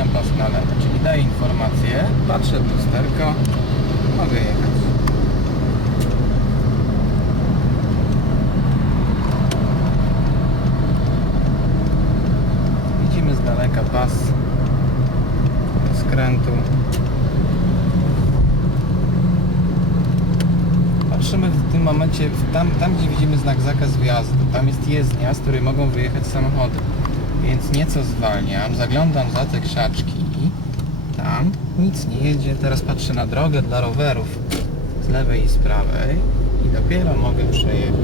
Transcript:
zmieniam czyli daję informację, patrzę w lusterko, mogę jechać. Widzimy z daleka pas skrętu. Patrzymy w tym momencie tam, tam, gdzie widzimy znak zakaz wjazdu. Tam jest jezdnia, z której mogą wyjechać samochody. Więc nieco zwalniam, zaglądam za te krzaczki. Tam nic nie jedzie. Teraz patrzę na drogę dla rowerów z lewej i z prawej i dopiero mogę przejechać.